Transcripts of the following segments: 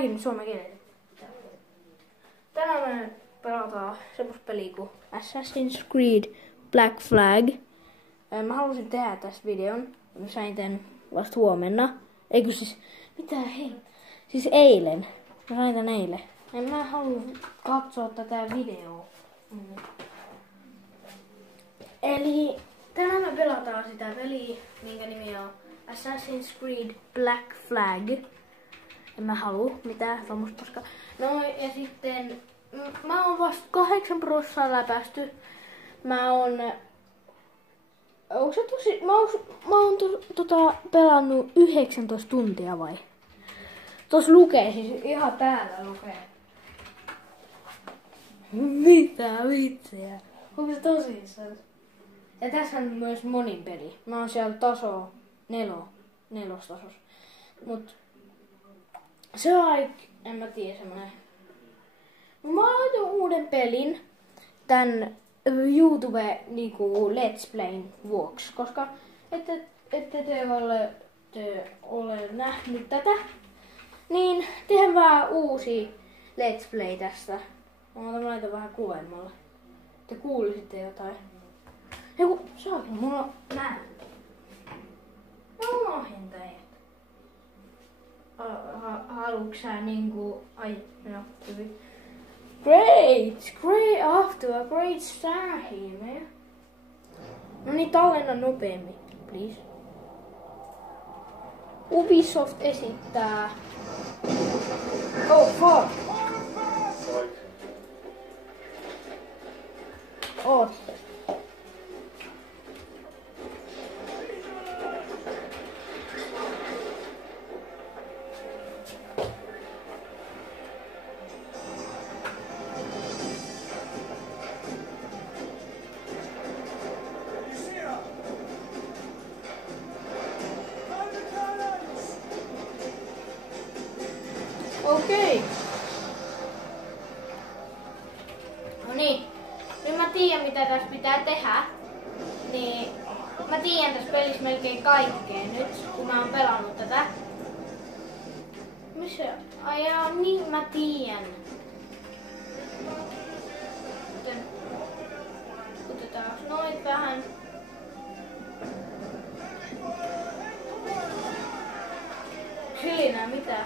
Näinkin suomen kielellä. Tänään me pelataan semmoista peliä kuin Assassin's Creed Black Flag. Mä halusin tehdä tästä videon. Mä sain tän vasta huomenna. Eikö siis, mitä siis eilen. Mä sain tän eilen. En mä halua katsoa tätä videoa. Eli tänään me pelataan sitä peliä, minkä nimi on Assassin's Creed Black Flag. En mä halua mitään tommoista paskaa. No ja sitten mä oon vasta 8% läpästy. Mä oon pelannut 19 tuntia vai? Tuossa lukee siis ihan täällä lukee. Mitä vitsiä? Onko se tosissaan? Ja tässä on myös monin peli. Mä oon siellä taso nelostasossa. Mut se on en mä tiedä semmonen. Mä oon uuden pelin tän YouTube niinku Let's Playn vuoksi, koska ette te ole nähnyt tätä, niin tehdään vähän uusi Let's Play tästä. Mä laitan vähän kuvemmalla. Te kuulisitte jotain. Eiku, saakka, mulla on nää. Mä unohdin teidät. Haluuks sä niinku... Ai, no, hyvin. Great, off to a great start here, man. No niin, tallenna nopeammin, please. Ubisoft esittää... Oh, fuck. Oh. Okei. No niin. Nyt mä tiedän mitä tässä pitää tehdä. Niin mä tiedän tässä pelissä melkein kaikkea nyt, kun mä oon pelannut tätä. Missä? Ai jaa, niin mä tiedän. Otetaan noit vähän. Siinä mitä?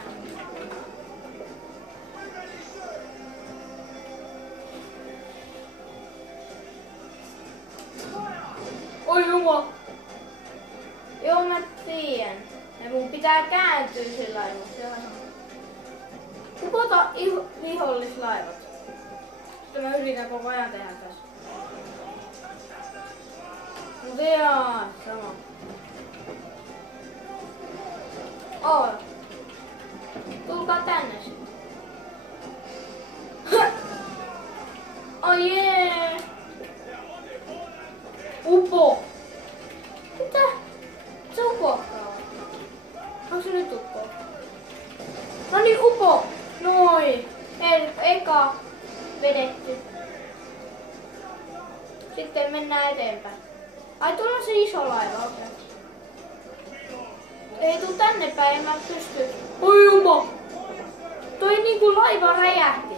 Oi jumala! Joo mä tiedän. Ja mun pitää kääntyä sillä lailla. Kupota vihollislaivat. Sitten mä yritän koko ajan tehdä tässä. Mut joo, sama. Oo. Tulkaa tänne sitten. Ai jee! Upo! Mitä? Se upokkaa. Onko se nyt uppo? No niin, upo! Noin! Eka vedetty. Sitten mennään eteenpäin. Ai tuolla on se iso laiva, okei. Ei tuu tänne päin, en mä pysty. Oi jumala! Toi niinku laiva räjähti.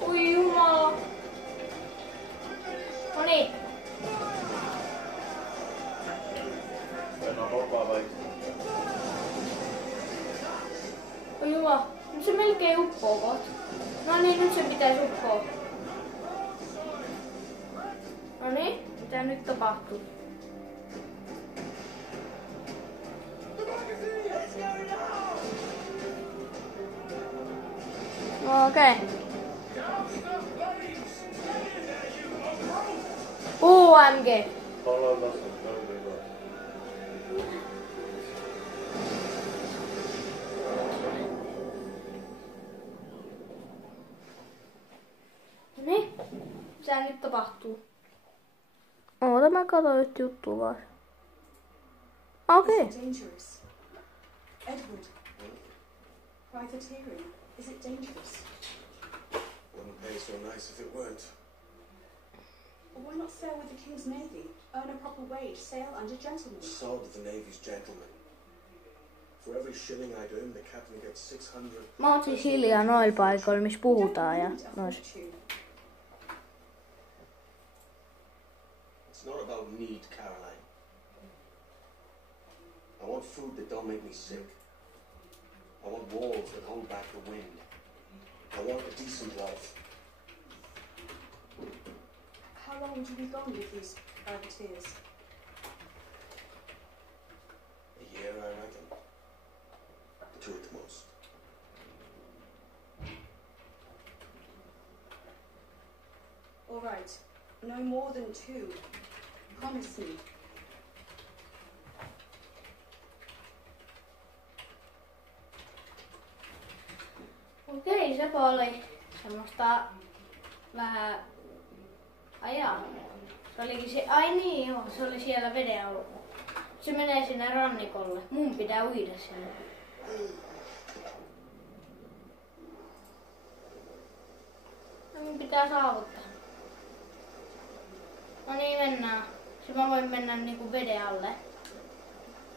Oi jumala! Noniin. Oi jumala, nyt se melkein uppoo kohta. No niin, nyt se pitäisi uppoa. Noniin, mitä nyt tapahtuu? Okei. OMG. Noniin, mitä nyt tapahtuu? Oota, mä katson nyt juttua vaan. Okei. Edward, privateering, is it dangerous? Wouldn't pay so nice if it weren't. Well, why not sail with the King's Navy? Earn a proper wage, sail under gentlemen. Sword of the Navy's gentlemen. For every shilling I earn, the captain gets 600. Mä oon siis hiljaa noilla paikoilla, missä puhutaan ja nois. It's not about need, Caroline. I want food that don't make me sick. I want walls that hold back the wind. I want a decent life. How long would you be gone with these privateers? A year, I reckon. 2 at the most. All right. No more than 2. Promise me. Okei, se oli semmoista vähän ajaa. Se olikin se, ai niin joo, se oli siellä veden alla. Se menee sinne rannikolle. Mun pitää uida sinne. No, mun pitää saavuttaa. No niin, mennään. Se mä voin mennä niinku veden alle.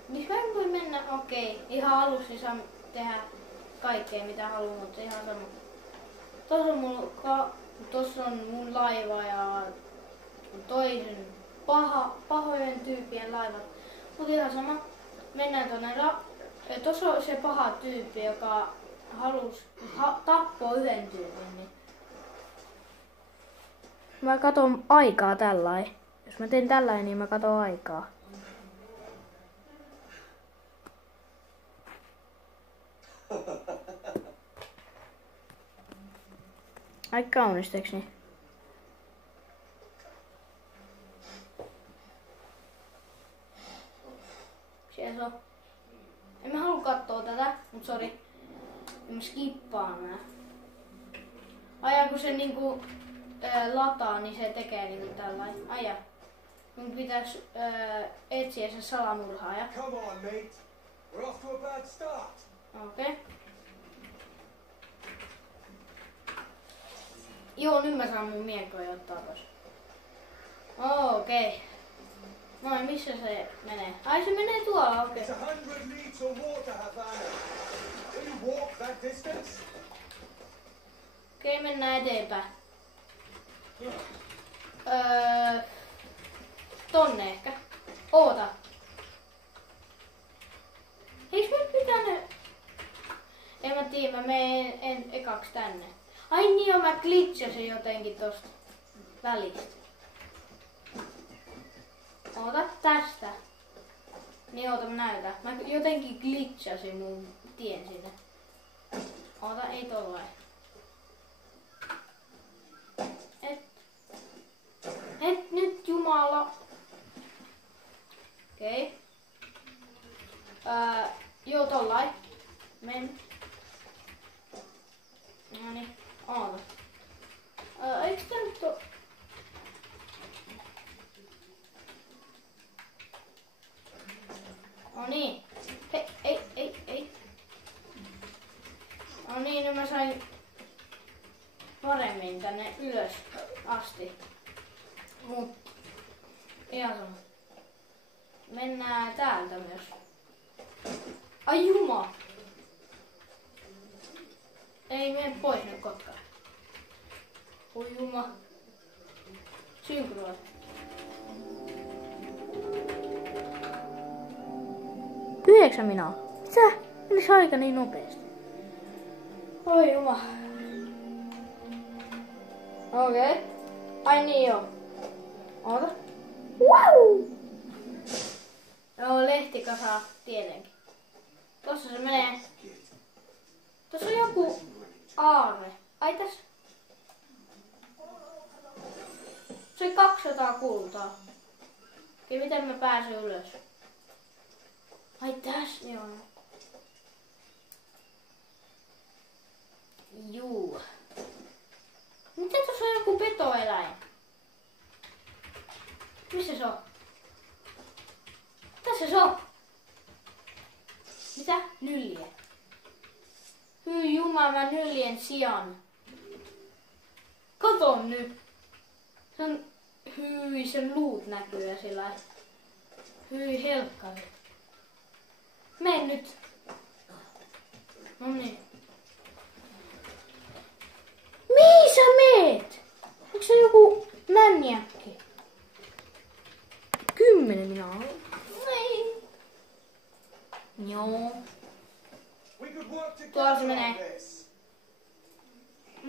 Missä mä en voi mennä? Okei. Ihan alussa niin saa tehdä kaikkea mitä haluan, mutta ihan sama. Tossa on mun laiva ja toisen pahojen tyyppien laivat. Mut ihan sama. Mennään tonne. Tossa on se paha tyyppi, joka halus tappaa yhden tyypin. Niin. Mä katon aikaa tällain. Jos mä teen tällain, niin mä katon aikaa. Ai kaunisteks niin? Siellä se on. En mä halua kattoo tätä, mut sori. Mä skippaan nää. Aja kun se niinku lataa, niin se tekee niinku tällainen. Aja. Mun pitäis etsiä se salamurhaaja. Come on, mate. We're off to a bad start. Okei. Okay. Joo, nyt mä saan mun miekkoja ottaa pois. Okei. Okay. Noin, missä se menee? Ai se menee tuolla, okei. It's 100 leagues of water, Havana. Can you walk that distance? Okei, okay, mennään eteenpäin. Tonne ehkä. Oota. Eiks me pitänyt... En mä tiedä, mä menen ekaks tänne. Ai niin joo, mä glitchasin jotenkin tosta välistä. Oota tästä. Niin oota, mä näytän. Mä jotenkin glitchasin mun tien sinne. Oota, ei tollain. Et nyt jumala. Okei. Joo, tollain. Men. Noniin, oota. Eiks tää nyt oo... Noniin. Ei. Noniin, nyt mä sain paremmin tänne ylös asti. Mut ihan sama. Mennään täältä myös. Ai juma! Ei mene pois nyt kotka. Oi juma. Synkroon. Yhdeksän minaa. Mitä? Menis aika niin nopeesti. Oi juma. Okei. Okay. Ai niin joo. Oota. Wow! Joo, lehtikasa tietenkin. Tossa se menee. Tossa on joku aarre. Ai tässä. Se oli 200 kultaa. Ja miten mä pääsen ylös? Ai tässä joo. Juu. Mitä tuossa on joku petoeläin? Missä se on? Tässä se on. Mitä? Nylje. Hyi jumala, mä nyljen sijan. Katon nyt. Se on... Hyi, sen luut näkyy sillä. Hyi helkkari. Mene nyt. No niin. Mihin sä meet? Onko se joku männiäkki? 10 minä olen. Ei. Joo. Tuolla se menee.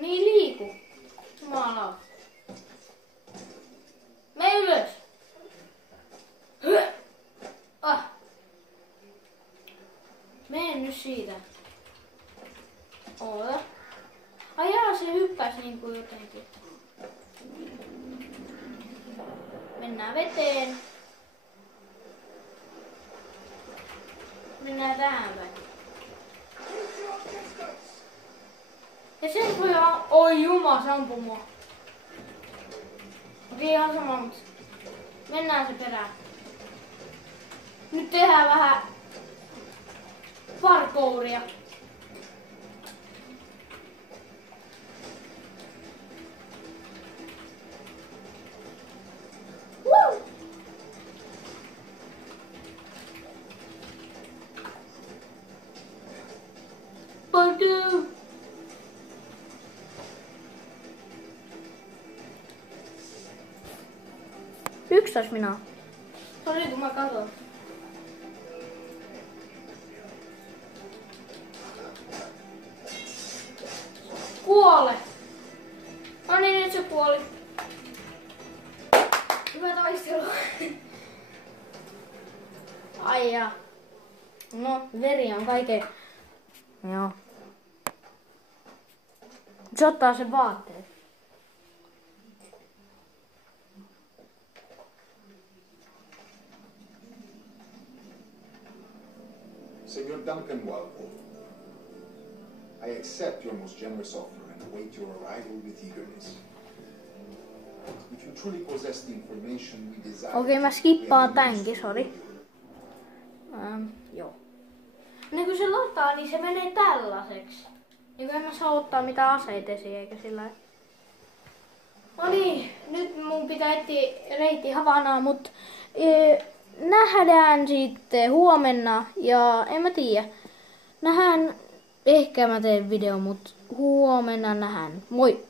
Niin liiku. Jumala. Mene ylös. Ah. Mene nyt siitä. Oota. Ai jaa, se hyppäs niinku jotenkin. Mennään veteen. Mennään tähän päin. Ja sen voi oi juma, se ampuu mua. Okei, ihan sama, mutta mennään se perään. Nyt tehdään vähän parkouria. Woo! Parkour! 11 minä. Sori kun mä katon. Kuole! No niin, nyt se kuoli. Hyvä taistelu. Ai ja. No, veri on kaiken. Joo. Se ottaa sen vaatteet. Senor Duncan Walpole, I accept your most generous offer and await your arrival with eagerness. If you truly possess the information we desire... Okei, mä skippaan tämänkin, sori. Joo. Niin kun se lataa, niin se menee tällaiseksi. Niin en mä saa ottaa mitään aseita esiin, eikä sillä. No niin, nyt mun pitää etsiä reitti Havanaa, mut nähdään sitten huomenna ja en mä tiedä. Nähdään, ehkä mä teen video, mut huomenna nähdään. Moi!